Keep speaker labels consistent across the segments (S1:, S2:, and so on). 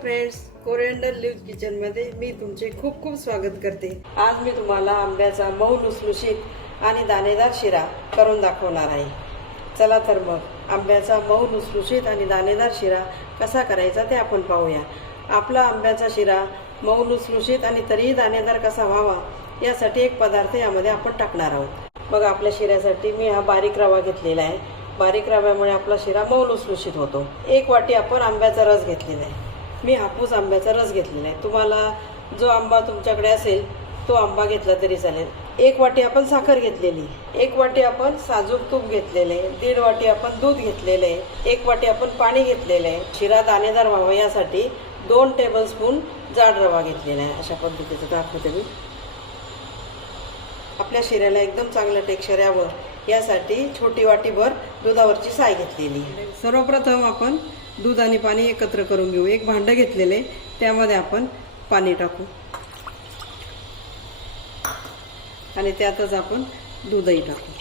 S1: Friends coriander leave किचनमध्ये मी तुमचे खूप खूप स्वागत करते. आज मी तुम्हाला आंब्याचा मऊ लुसलुशीत आणि दाणेदार शिरा करून दाखवणार आहे. चला तर मग आंब्याचा मऊ लुसलुशीत आणि दाणेदार शिरा कसा करायचा ते आपण पाहूया. आपला आंब्याचा शिरा मऊ लुसलुशीत आणि तरीही दाणेदार कसा व्हावा यासाठी एक पदार्थ यामध्ये आपण टाकणार आहोत. मग आपल्या शिऱ्यासाठी मी हा बारीक रवा घेतलेला आहे. बारीक रव्यामुळे आपला शिरा मऊ लुसलुशीत होतो. एक वाटी आपण आंब्याचा रस घेतलेला आहे. मी हापूस आंब्याचा रस घेतलेला आहे. तुम्हाला जो आंबा तुमच्याकडे असेल तो आंबा घेतला तरी चालेल. एक वाटी आपण साखर घेतलेली एक वाटी आपण साजूक तूप घेतलेलं आहे. दीड वाटी आपण दूध घेतलेलं आहे. एक वाटी आपण पाणी घेतलेलं आहे. शिरा दाणेदार व्हावा यासाठी दोन टेबलस्पून जाड रवा घेतलेला आहे. अशा पद्धतीचं दाखवते मी. आपल्या शिऱ्याला एकदम चांगलं टेक्स्चर यावं. यासाठी छोटी वाटीभर दुधावरची साय घेतलेली आहे. सर्वप्रथम आपण दूध आणि पाणी एकत्र करून घेऊ. एक भांडं घेतलेले त्यामध्ये आपण पाणी टाकू. आणि त्यातच आपण दूधही टाकू.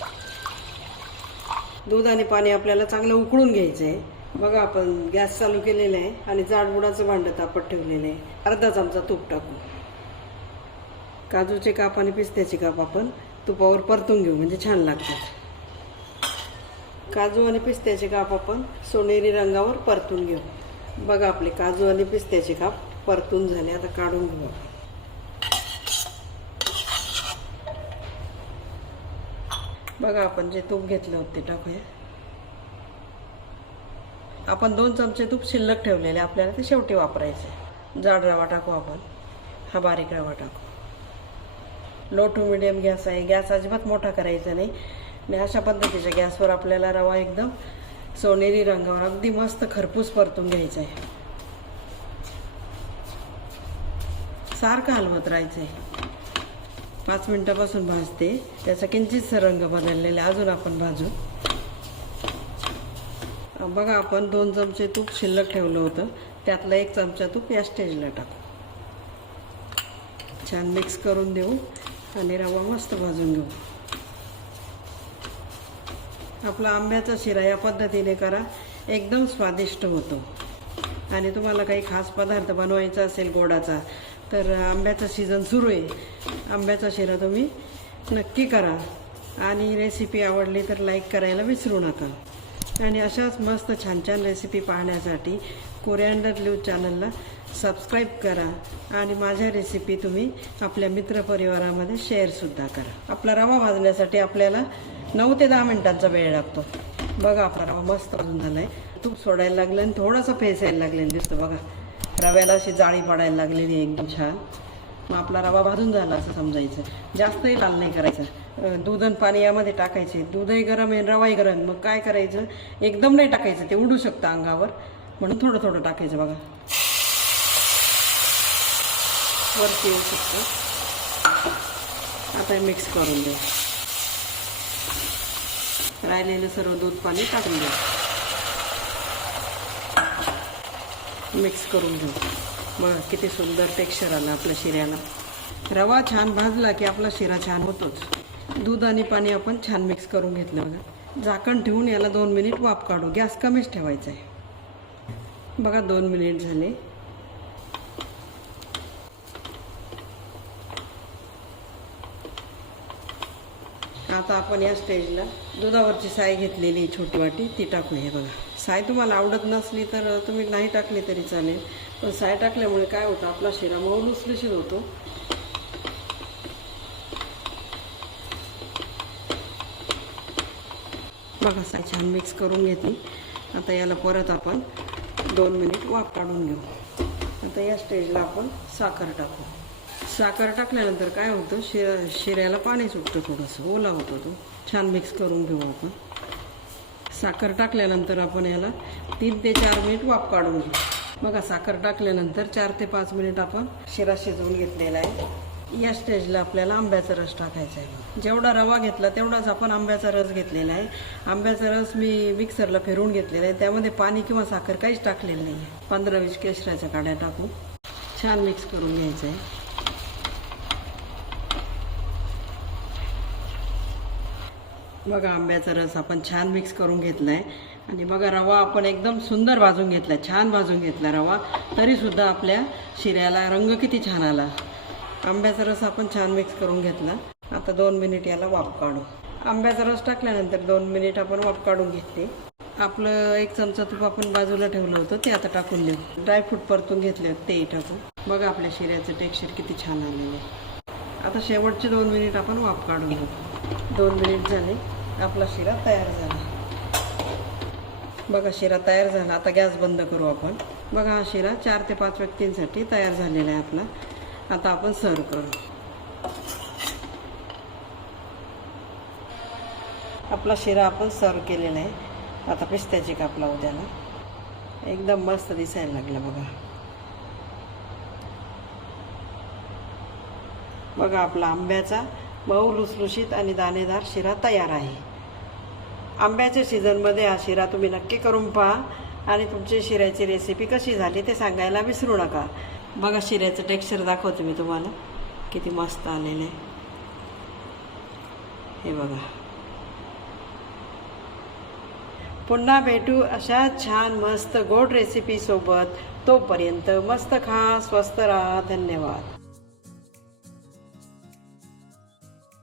S1: दूध आणि पाणी आपल्याला चांगलं उकळून घ्यायचं आहे बघा आपण गॅस चालू केलेला आहे आणि जाडबुडाचं भांडं तापत ठेवलेलं आहे. अर्धा चमचा तूप टाकू. काजूचे काप आणि पिस्त्याचे काप आपण तुपावर परतून घेऊ म्हणजे छान लागतात. काजू आणि पिस्त्याचे काप आपण सोनेरी रंगावर परतून घेऊ. बघा आपले काजू आणि पिस्त्याचे काप परतून झाले. आता काढून घेऊ बघा आपण जे तूप घेतलं होते ते टाकूया. आपण दोन चमचे तूप शिल्लक ठेवलेले. आपल्याला ते शेवटी वापरायचे. जाड रवा टाकू आपण. हा बारीक रवा टाकू. लो टू मिडियम गॅस आहे. गॅस अजिबात मोठा करायचा नाही. आणि अशा पद्धतीच्या गॅसवर आपल्याला रवा एकदम सोनेरी रंगावर अगदी मस्त खरपूस परतून घ्यायचा आहे. सारखं हलवत राहायचं आहे पाच मिनिटापासून भाजते. त्याचा किंचितसा रंग बदललेला आहे. अजून आपण भाजू. बघा आपण दोन चमचे तूप शिल्लक ठेवलं होतं. त्यातला एक चमचा तूप या स्टेजला टाकू. छान मिक्स करून देऊ आणि रवा मस्त भाजून घेऊ. आपला आंब्याचा शिरा या पद्धतीने करा. एकदम स्वादिष्ट होतो. आणि तुम्हाला काही खास पदार्थ बनवायचा असेल गोडाचा तर आंब्याचं सीझन सुरू आहे. आंब्याचा शिरा तुम्ही नक्की करा. आणि रेसिपी आवडली तर लाईक करायला विसरू नका. आणि अशाच मस्त छान छान रेसिपी पाहण्यासाठी कोरिअँडर न्यूज चॅनलला सबस्क्राईब करा. आणि माझ्या रेसिपी तुम्ही आपल्या मित्रपरिवारामध्ये शेअरसुद्धा करा. आपला रवा भाजण्यासाठी आपल्याला नऊ ते दहा मिनिटांचा वेळ लागतो. बघा आपला रवा मस्त अजून झाला आहे तूप सोडायला लागलं आणि थोडंसं फेस यायला लागलेलं दिसतं बघा. रव्याला अशी जाळी पडायला लागलेली एकदम छान. मग आपला रवा भाजून झाला असं समजायचं. जास्तही लाल नाही करायचं. दूध आणि पाणी यामध्ये टाकायचे. दूधही गरम आहे रवाही गरम मग काय करायचं? एकदम नाही टाकायचं. ते उडू शकतं अंगावर. म्हणून थोडं थोडं टाकायचं बघा. वरती येऊ शकतं. आता हे मिक्स करून द्या राहिलेलं सर्व दूध पाणी टाकून द्या मिक्स करून घेऊ. बघा किती सुंदर टेक्स्चर आलं आपल्या शिऱ्याला. रवा छान भाजला की आपला शिरा छान होतोच. दूध आणि पाणी आपण छान मिक्स करून घेतलं बघा. झाकण ठेवून याला दोन मिनिट वाफ काढू. गॅस कमीच ठेवायचा आहे. बघा दोन मिनिट झाले. आता आपण या स्टेजला दुधावरची साय घेतलेली छोटी वाटी ती टाकू बघा. साय तुम्हाला आवडत नसली तर तुम्ही नाही टाकली तरी चालेल. पण साय टाकल्यामुळे काय होतं आपला शिरा मऊ लुसलुशीत होतो. बघा साय छान मिक्स करून घेतली. आता याला परत आपण दोन मिनिट वाफ काढून घेऊ. आता या स्टेजला आपण साखर टाकू. साखर टाकल्यानंतर काय होतं? शिरा शिऱ्याला पाणी सुटतं थोडंसं. ओला होतो तो. छान मिक्स करून घेऊ आपण. साखर टाकल्यानंतर आपण याला तीन ते चार मिनिट वाफ काढून घेऊ. बघा साखर टाकल्यानंतर चार ते पाच मिनिट आपण शिरा शिजवून घेतलेला आहे. या स्टेजला आपल्याला आंब्याचा रस टाकायचा आहे. जेवढा रवा घेतला तेवढाच आपण आंब्याचा रस घेतलेला आहे. आंब्याचा रस मी मिक्सरला फिरून घेतलेला आहे. त्यामध्ये पाणी किंवा साखर काहीच टाकलेलं नाही आहे पंधरा वीस केशराच्या काड्या टाकून छान मिक्स करून घ्यायचं आहे. बघा आंब्याचा रस आपण छान मिक्स करून घेतला आहे आणि बघा रवा आपण एकदम सुंदर भाजून घेतला छान भाजून घेतला रवा. तरीसुद्धा आपल्या शिऱ्याला रंग किती छान आला. आंब्याचा रस आपण छान मिक्स करून घेतला. आता दोन मिनिट याला वाफ काढू. आंब्याचा रस टाकल्यानंतर दोन मिनिट आपण वाफ काढून घेतली. आपलं एक चमचा तूप आपण बाजूला ठेवलं होतं ते आता टाकून देऊ. ड्रायफ्रूट परतून घेतले होते तेही टाकून बघा आपल्या शिऱ्याचं टेक्स्चर किती छान आलेलं आहे. आता शेवटचे दोन मिनिट आपण वाफ काढून घेऊ. दोन मिनिट झाले. आपला शिरा तयार झाला. बघा शिरा तयार झाला. आता गॅस बंद करू आपण. बघा हा शिरा चार ते पाच व्यक्तींसाठी तयार झालेला आहे आपला. आता आपण सर्व करू. आपला शिरा आपण सर्व केलेला आहे. आता पिस्त्याची कापला उद्याला एकदम मस्त दिसायला लागला बघा. बघा आपला आंब्याचा मऊ लुसलुशीत आणि दाणेदार शिरा तयार आहे. आंब्याच्या सीझनमध्ये हा शिरा तुम्ही नक्की करून पहा आणि तुमची शिऱ्याची रेसिपी कशी झाली ते सांगायला विसरू नका. बघा शिऱ्याचं टेक्स्चर दाखवते मी तुम्हाला. किती मस्त आलेलं आहे. हे बघा. पुन्हा भेटू अशा छान मस्त गोड रेसिपीसोबत तोपर्यंत मस्त खा स्वस्त राहा. धन्यवाद.